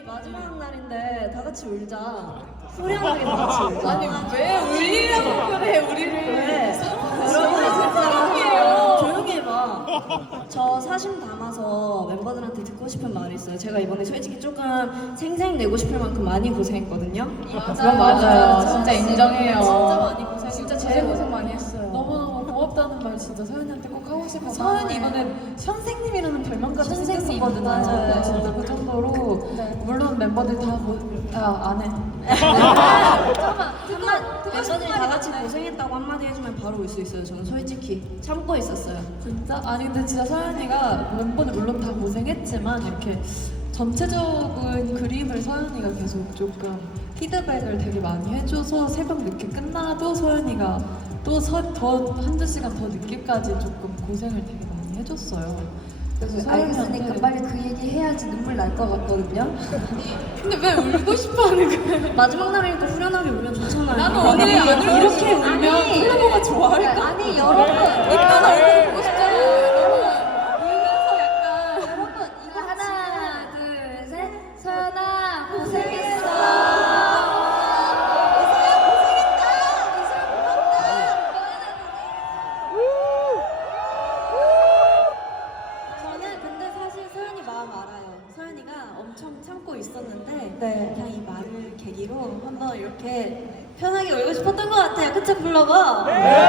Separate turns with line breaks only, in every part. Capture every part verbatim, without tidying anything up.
마지막 날인데 다 같이 울자. 후련하게 다 같이 울자.
아니 왜 울리려고 그래 우리를?
왜?
여러분
진짜 조용히 해봐. 저 사심 담아서 멤버들한테 듣고 싶은 말이 있어요. 제가 이번에 솔직히 조금 생생 내고 싶을 만큼 많이 고생했거든요.
그건 맞아요. 진짜 인정해요.
진짜 많이 고생.
진짜 제일 고생 많이 했어요.
너무너무 고맙다는 말 진짜 서연이한테 꼭 하고 싶어.
맞아요.
서연이 이번에 선생님이라는 별명까지
선생님,
생겼었거든요.
맞아요.
네, 진짜 그 정도로
네.
물론 멤버들 다 고, 아, 안 해.
잠깐만, 멤버들이 다 같이 고생했다고 한마디 해주면 바로 올 수 있어요. 저는 솔직히 참고 있었어요.
진짜? 아니 근데 진짜 서연이가 멤버들 물론 다 고생했지만 이렇게 전체적인 그림을 서연이가 계속 조금 피드백을 되게 많이 해줘서 새벽 늦게 끝나도 서연이가 또 더 한두 시간 더 늦게까지 조금 고생을 되게 많이 해줬어요. 그래서
알겠으니까
서연이한테
빨리 그 얘기 해야지 눈물 날 것 같거든요.
근데 왜 울고 싶어하는 거야?
마지막 날이니까 후련하게 울면 좋잖아요.
나는 오늘 안 울고
이렇게
싶어.
울면
아니,
플라버가 좋아할까?
아니 여러분
이따가 얼굴 보고 싶잖아요, 여러분. 울면서 약간
여러분 이거 하나 둘셋 서연아 고생했어.
저는 근데 사실 서연이 마음 알아요. 서연이가 엄청 참고 있었는데
네.
그냥 이 말을 계기로 한번 이렇게 편하게 울고 싶었던 것 같아요. 그쵸 플러버?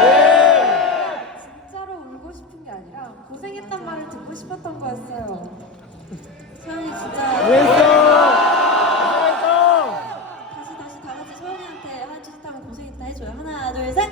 진짜로 울고 싶은 게 아니라 고생했단 말을 듣고 싶었던 거였어요.
서연이 진짜 다시 다시 다 같이 서연이한테 하나 둘셋 하면 고생했다 해줘요. 하나 둘 셋.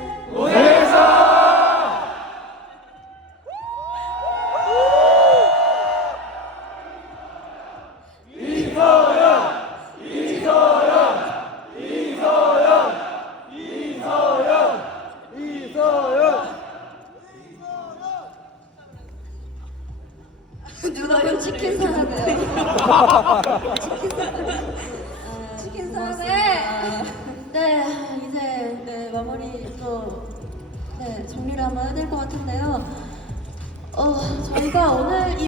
누가 이거 치킨 사는데요? 치킨 사는데. 치킨 사는데. 네, 이제 네 마무리 또 네 정리를 한번 해야 될 것 같은데요. 어 저희가 오늘 이